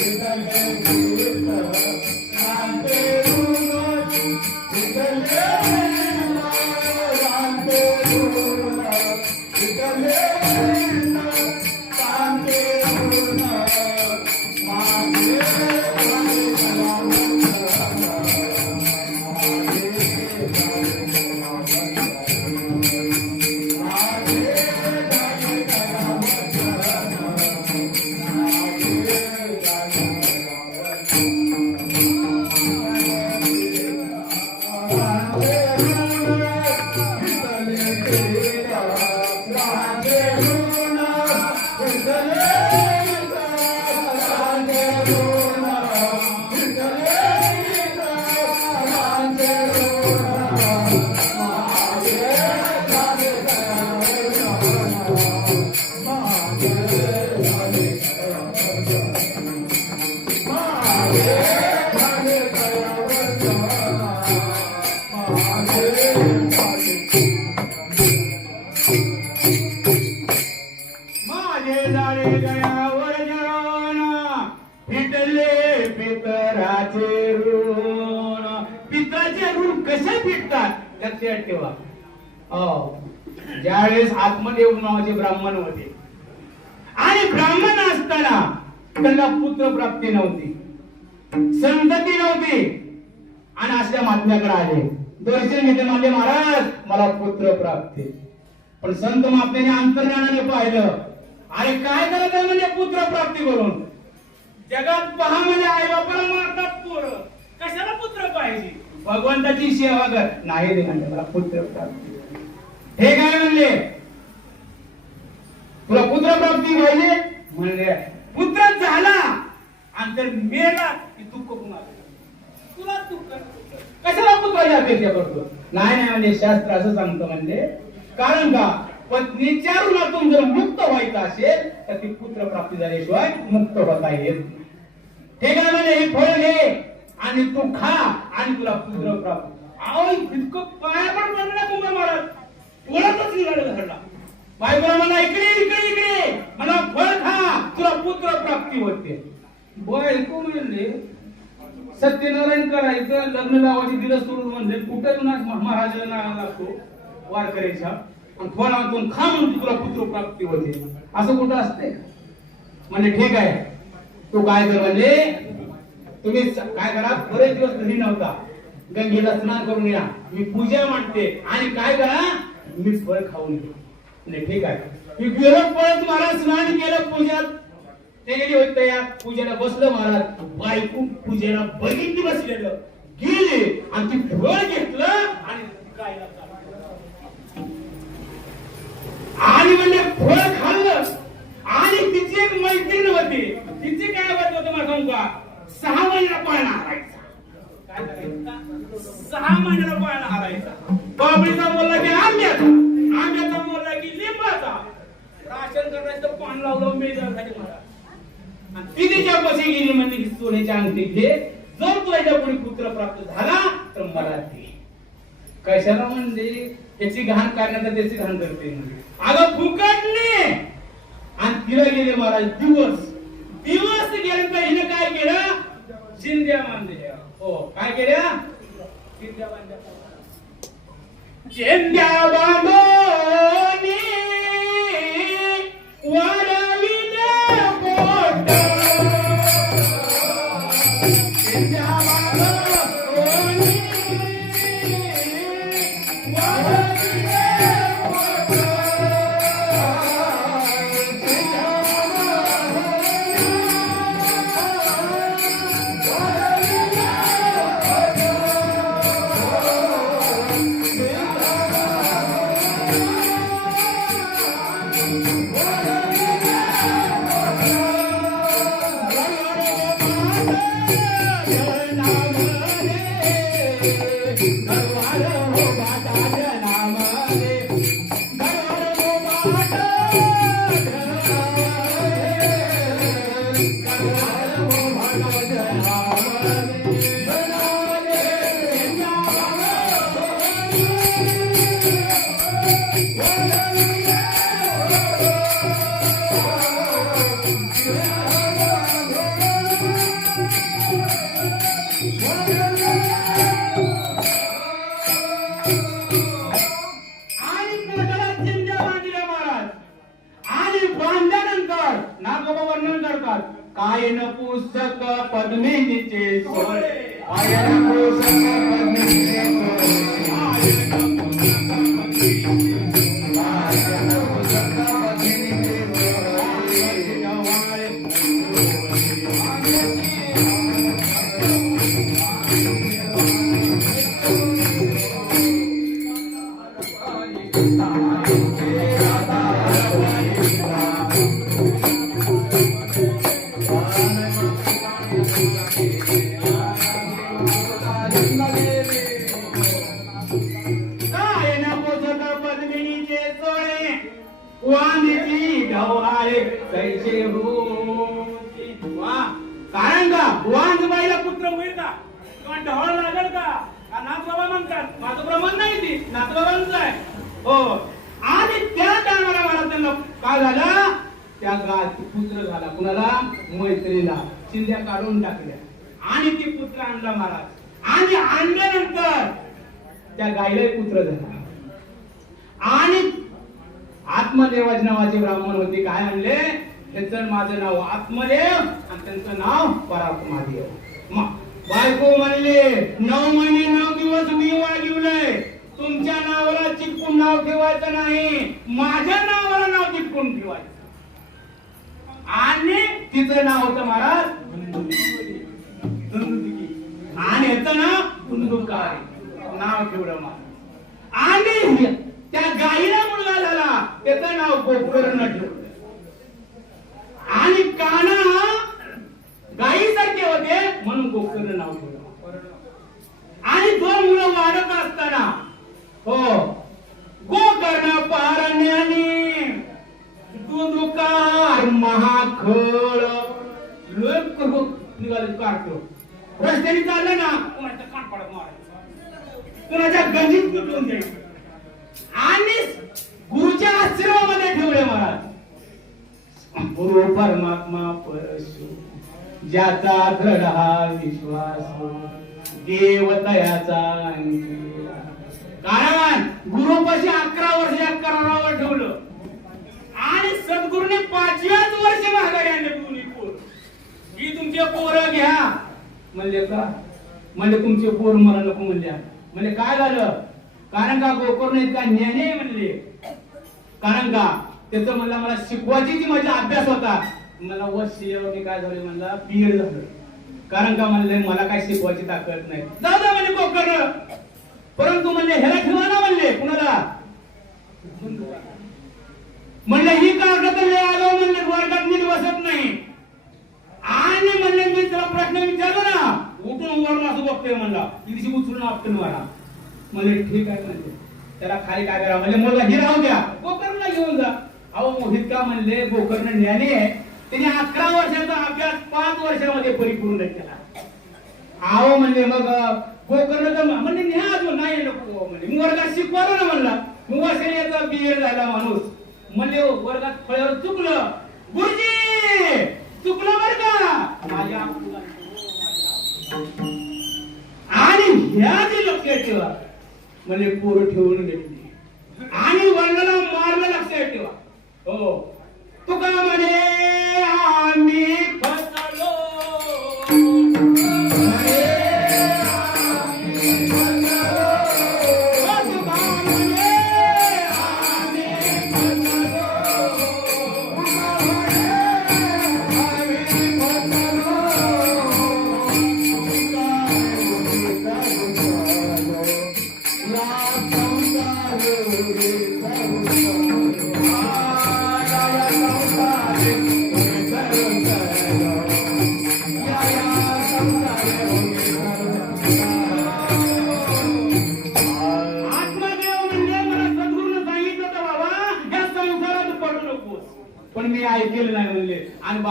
Thank you. कसे फिटतात लक्षात ठेवा. हो. ज्यावेळेस आत्मदेव नावाचे ब्राह्मण होते. आणि ब्राह्मण असताना त्यांना पुत्र प्राप्ती नव्हती. संतती नव्हती. आणि अशा महात्म्याकडे आले. दर्शन घेते म्हणजे महाराज मला पुत्र प्राप्ती. पण संत महात्म्याने अंतर्ज्ञानाने पाहिलं अरे काय करत आहे म्हणजे पुत्र प्राप्ती करून? जगात पहा म्हणजे आई बापाला मारतात पोर. कशाला पुत्र पाहिजे? भगवंताची सेवा कर. नाही रे म्हणजे मला पुत्र प्राप्ती. हे काय म्हणले? तुला पुत्र प्राप्ती पाहिजे? म्हणले पुत्र झाला. आणि तर मेला की दुःख कुणाला? तुला दुःख कशाला पुत्राची अपेक्षा करतो नाही नाही म्हणजे शास्त्र असं सांगतं म्हणजे कारण का? पत्नीच्या ऋणातून जर मुक्त व्हायचं असेल तर ती पुत्र प्राप्ती झाल्याशिवाय मुक्त होता येत ठीक आहे काय म्हणजे हे फळ घे आणि तू खा आणि तुला पुत्र प्राप्त अहो इतकं पाया पण पडला कुंभ महाराज डोळ्यातच निघालं घडला बायकोला मला इकडे इकडे इकडे. मला फळ खा तुला पुत्र प्राप्ती होते. बायको म्हणले सत्यनारायण करायचं लग्न लावायचे दिलं सोडून म्हणजे कुठं महाराजांना लागतो वारकऱ्याच्या आणि फळातून खा म्हणून तुला पुत्र प्राप्ती होते. असं कुठं असते म्हणजे ठीक आहे. तो काय कर म्हणजे तुम्ही काय करा बरेच दिवस घरी नव्हता. गंगेला स्नान करून या. मी पूजा मांडते. आणि काय करा मी फळ खाऊन घेऊ म्हणजे ठीक आहे. मी गेलो परत महाराज स्नान केलं पूजा ते गेली होती तयार. पूजेला बसलं महाराज. बायको पूजेला बघितली बसलेलं. गेली आणि ती फळ घेतलं आणि काय आणि म्हणजे फळ खाल्लं. आणि तिची एक मैत्रीण होती. तिची काय होत होतं मला सांगू का? सहा महिन्याला पाळणा हारायचा. काय सहा महिन्याला पाळणा हारायचा. बाबळीचा बोलला की आंब्याचा. आंब्याचा बोलला की लिंबाचा. राशन करण्याचं पान लावलं मेजर मला ती तिच्या पशी गेली म्हणजे सोन्याच्या अंगठी घे जर तुझ्या पुढे पुत्र प्राप्त झाला तर मला दे कशाला म्हणजे त्याची घाण करण्याचा त्याची घाण करते म्हणजे अगं फुकटणे आणि तिला गेले महाराज दिवस. दिवस गेले तर हिने काय केलं? शिंद्या बांधल्या. हो काय केल्या? शिंद्या मानल्या शिंद्या बांधव चिंध्या Thank you. काय न पुस्तक पद्मिनीचे सोळे काय न पुस्तक पद्मिनीचे सोळे वांदीची ढवळाळे कैसे होती कारण का? वांद पुत्र होईल का? किंवा ढवळ लागेल का? का नाथबाबा म्हणतात? माझं प्रमाण नाही ती नाथबाबांचं आहे. हो. आणि त्या टायमाला मला काय झालं? त्या गात पुत्र झाला. कुणाला? मैत्रीला. चिंध्या काढून टाकल्या. आणि ती पुत्र आणला महाराज. आणि आणल्यानंतर त्या गाईला पुत्र झाला. आणि आत्मदेवाचे नावाचे ब्राह्मण होते. काय म्हणले? त्याचं माझं नाव आत्मदेव आणि त्यांचं नाव परात्मादेव मग बायको म्हणले नऊ महिने नऊ दिवस मी वागिवलंय तुमच्या नावाला चिटकून नाव ठेवायचं नाही. माझ्या नावाला नाव चिटकून ठेवायचं. आणि तिचं नाव होतं महाराज आणि याचं नाव धुंदुकारी नाव ठेवलं मला आणि त्या गाईला मुलगा झाला. त्याचं नाव गोकर्ण ठेवलं आणि काना गाईसारखे होते म्हणून गोकर्ण नाव ठेवलं. आणि दोन मुलं वाढत असताना हो गोकर्ण पारण्याने दुदुकार महाखळ लोक निघाले काढतो. रस्त्याने चाललं ना कोणाच्या कान पडत मारायचं? कोणाच्या गंजीत कुठून द्यायचं गुरु परमात्मा परशु ज्याचा दृढ हा विश्वास हो, देवतयाचा अंकित. कारण गुरुपाशी अकरा वर्ष करारावर ठेवलं. आणि सद्गुरूने पाचव्याच वर्ष माघारी आणले दोन्ही पोर. ही तुमचे पोरं घ्या. म्हणले का? म्हणजे तुमचे पोर मला नको म्हणल्या. म्हणजे काय झालं? कारण का गोकर्ण इतका ज्ञाने म्हणले? कारण का? त्याचं म्हणलं मला शिकवायची जी माझा अभ्यास होता. मला वर्षीय मी काय झालं म्हणला बीएड झालं. कारण का म्हणले मला काय शिकवायची ताकद नाही. जाऊ द्या म्हणजे कोकण. परंतु म्हणले ह्याला ठेवा ना म्हणले कुणाला? म्हणलं ही कागद आलो म्हणले वर्गात मी बसत नाही. आणि म्हणले मी त्याला प्रश्न विचारला ना उठून वरून असं बघतोय म्हणला ती दिवशी उचलून आपटून मला म्हणले ठीक आहे म्हणले. त्याला खाली काय करा म्हणजे मुलगा हे राहू द्या. गोकर्णला घेऊन जा. अहो मोहित का म्हणले गोकर्ण ज्ञानी आहे. त्याने अकरा वर्षाचा अभ्यास पाच वर्षामध्ये परिपूर्ण केला. अहो म्हणले मग गोकर्ण तर म्हणजे न्या अजून नाही नको हो? म्हणजे मी वर्गात शिकवलं ना म्हणला. मग वर्षाचा बीएड झाला माणूस. म्हणजे वर्गात फळ्यावर चुकलं. गुरुजी चुकलं बर का? माझ्या आणि ह्या जे लक्षात ठेवा. म्हणजे पोरं ठेवून घेतली आणि वर्णाला मारलं लक्षात ठेवा. हो. तुका म्हणे आम्ही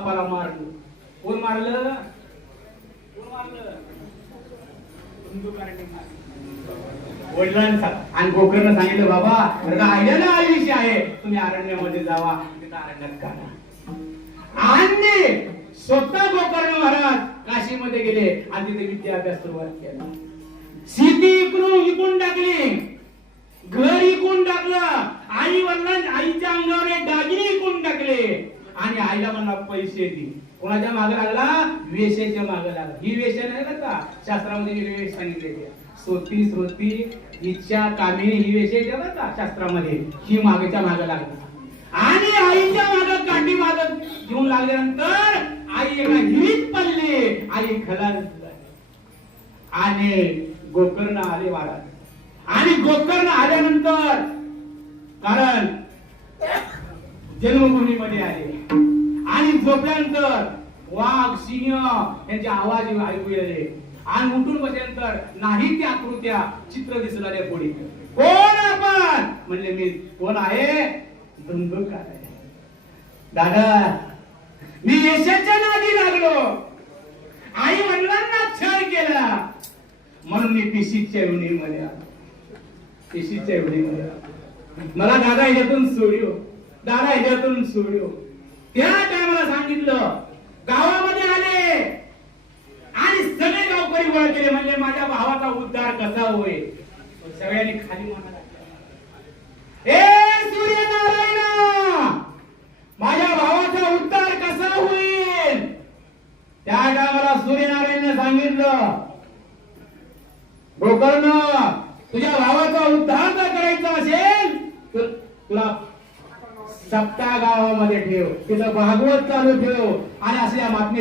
बापाला मारलं. कोण मारलं? कोण मारलं? वडिलांचा आणि गोकर्ण सांगितलं बाबा राहिलेला आयुष्य आहे. तुम्ही अरण्यामध्ये जावा तिथं अरण्यात काढा आणि स्वतः गोकर्ण महाराज काशीमध्ये गेले आणि तिथे विद्याभ्यास सुरुवात केला. सीती इकडून विकून टाकली. घर इकून टाकलं. आई वडिलांच्या आईच्या अंगावर दागिने इकून टाकले. आणि आईला म्हणला पैसे दे. कोणाच्या मागे लागला? वेशेच्या मागे लागला. ही वेश नाही ना का शास्त्रामध्ये ही वेश सांगितलेली आहे. सोती श्रोती इच्छा कामिनी ही वेश बरं का शास्त्रामध्ये. ही मागेच्या मागे लागला. आणि आईच्या मागे काठी मागत घेऊन लागल्यानंतर आई एका हिरीत पडली. आई खला आणि गोकर्ण आले वारात. आणि गोकर्ण आल्यानंतर कारण जन्मभूमीमध्ये आले. झोपल्यानंतर वाघ सिंह यांचे आवाज ऐकू येले. आणि उठून बसल्यानंतर नाही त्या आकृत्या चित्र दिसू लागल्या पुढे. कोण आपण? म्हणले मी. कोण आहे? धुंदुकार आहे दादा मी यशाच्या नादी लागलो. आई वडिलांना छळ केला. म्हणून मी पिशीच्या योनीमध्ये आलो. पिशीच्या योनीमध्ये आलो. मला दादा ह्याच्यातून सोडियो दादा ह्याच्यातून सोडियो त्या टायमाला सांगितलं गावामध्ये आले. आणि सगळे गावकरी गोळा केले म्हणजे माझ्या भावाचा उद्धार कसा होईल? सगळ्यांनी खाली म्हणा ए सूर्यनारायण माझ्या भावाचा उद्धार कसा होईल त्या टायमाला सूर्यनारायणने सांगितलं गोकर्ण तुझ्या भावाचा उद्धार जर करायचा असेल तर तुला सप्ताह गावामध्ये ठेव तिथं भागवत चालू ठेव आणि असे या बातमी